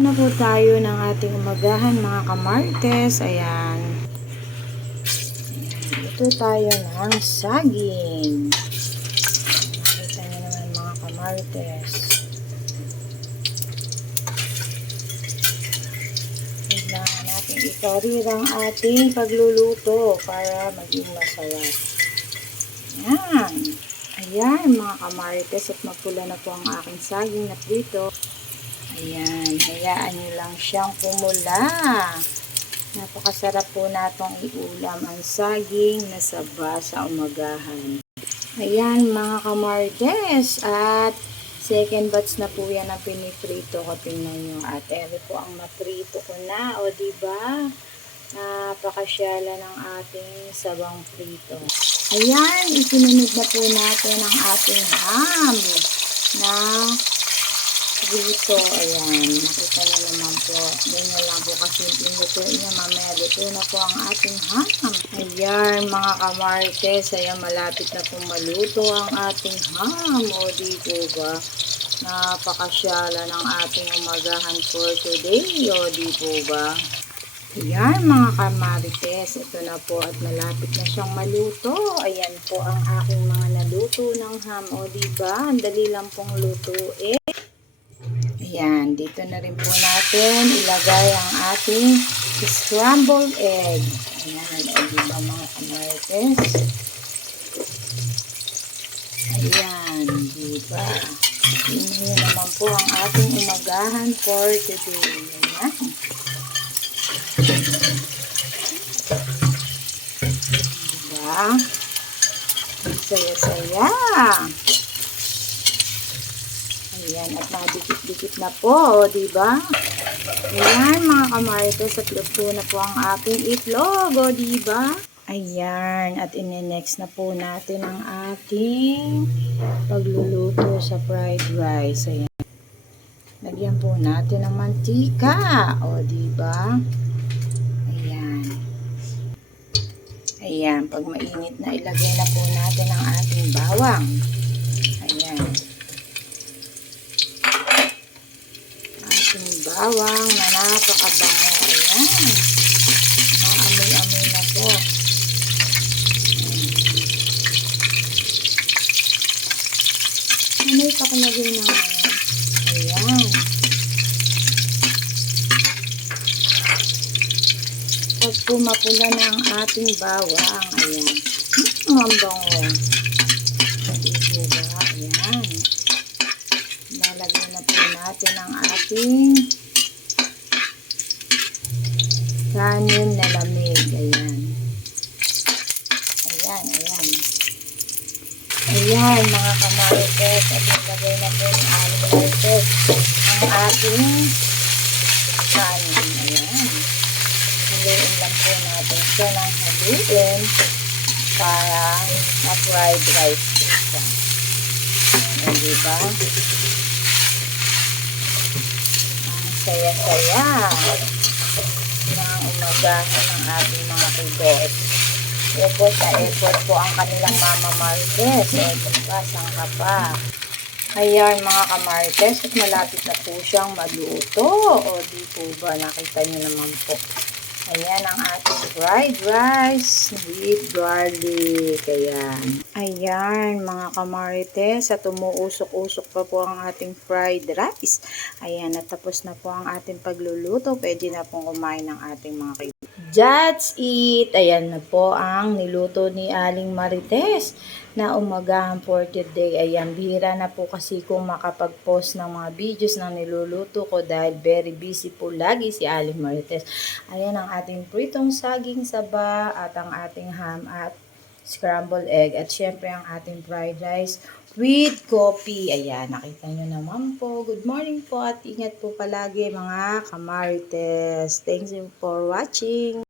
Na po tayo ng ating umagahan mga kamartes. Ayan. Ito tayo ng saging. Nakita nyo naman mga kamartes. Kailangan natin ikarir ang ating pagluluto para maging masarap. Ayan. Ayan mga kamartes, at mapula na po ang aking saging na prito. Ayan, hayaan nyo lang siyang pumula. Napakasarap po natong iulam ang saging na saba sa umagahan. Ayan mga kamartes, at second batch na po yan ang piniprito ko. Tingnan nyo, at ere po ang naprito ko na. O diba? Napakasyala ng ating sabang prito. Ayan, isinunod na po natin ang ating ham na prito. Ayan, nakita nyo naman po. Ganyan lang po kasimpleng luto niya. Mamaya luto na po ang ating ham. Ayan, mga kamartes. Ayan, malapit na po maluto ang ating ham. O di po ba? Napakasyala ng ating umagahan for today. O di po ba? Ayan, mga kamarites. Ito na po at malapit na siyang maluto. Ayan po ang aking mga naluto ng ham. O di ba? Ang dali lang pong lutuin. Ayan, dito na rin po natin ilagay ang ating scrambled egg. Ayan, o diba mga kamarites? Ayan, diba? Tingnan nyo naman po ang ating umagahan for today. Ayan. Diba? Ang saya-saya. Ayan, at nadikit-dikit na po, o diba? Ayan, mga kamarites, at luto na po ang ating itlog, o diba? Ayan, at ine-next na po natin ang ating pagluluto sa fried rice. Ayan. Lagyan po natin ng mantika, o diba? Ayan. Ayan, pag mainit na, ilagay na po natin ang ating bawang. Ayan. Bawang na napakabango. Ayan. Maamoy-amoy na po. Amoy pa kalagay na ngayon. Ayan. Pag pumapula na ang ating bawang, ayan. Ang bango. Dito ba? Ayan. Lalagyan na po natin ang ating kanin na lamig. Ayan. Ayan, ayan. Ayan, mga kamarites. At nilagay na po ng aling marites ang ating kanin. Ayan. Haluin lang po natin siya ng haluin para ma-fried rice po siya. Ayan, diba? Saya-saya ng umagahan ng ating mga kibos. Effort na effort po ang kanilang mama Martes. O diba, sangka pa. Ayan mga kamartes, at malapit na po siyang maluto. O di po ba, nakita nyo naman po. Ayan ang ating fried rice with garlic. Ayan. Ayan mga kamarites, at umuusok-usok pa po ang ating fried rice. Ayan, at tapos na po ang ating pagluluto. Pwede na pong kumain ng ating mga kaibigan. That's it! Ayan na po ang niluto ni Aling Marites na umagahan for today. Ayan, bihira na po kasi kung makapag-post ng mga videos na niluluto ko dahil very busy po lagi si Aling Marites. Ayan ang ating pritong saging saba at ang ating ham at scrambled egg at syempre ang ating fried rice with coffee. Ayan, nakita nyo naman po. Good morning po at ingat po palagi mga kamarites. Thanks you for watching.